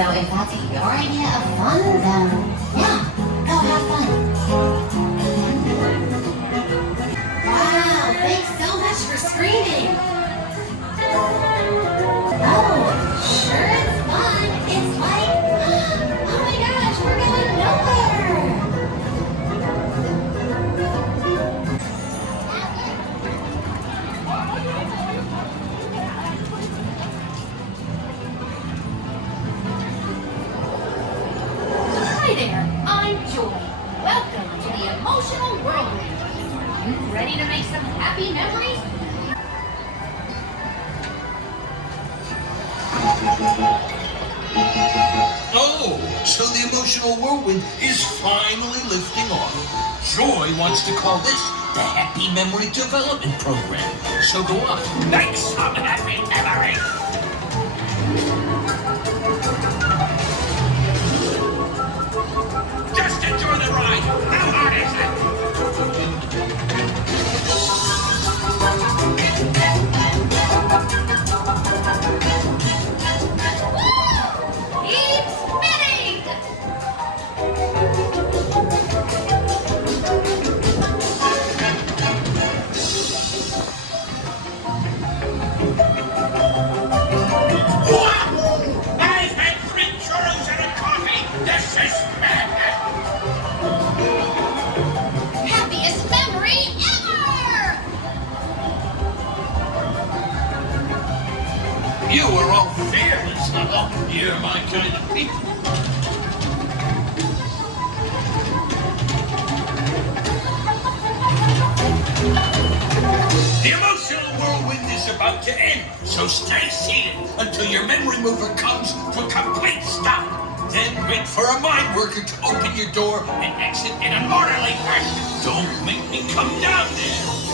So if that's your idea of fun, then yeah, go have fun. Wow, thanks so much for screaming. Oh, sure it's fun. It's like, oh my gosh, we're going nowhere. Hi there, I'm Joy. Welcome to the emotional whirlwind. Are you ready to make some happy memories? Oh, so the emotional whirlwind is finally lifting off. Joy wants to call this the Happy Memory Development Program. So go on, make some happy memories. Just enjoy the ride. How hard is it? Keep spinning! What? I've had 3 churros and a coffee. This is madness. Happiest memory ever! You are all fearless. You're my kind of people. The emotional whirlwind is about to end, so stay seated until your memory mover comes to a complete stop. Then wait for a mind worker to open your door and exit in an orderly fashion. Don't make me come down there.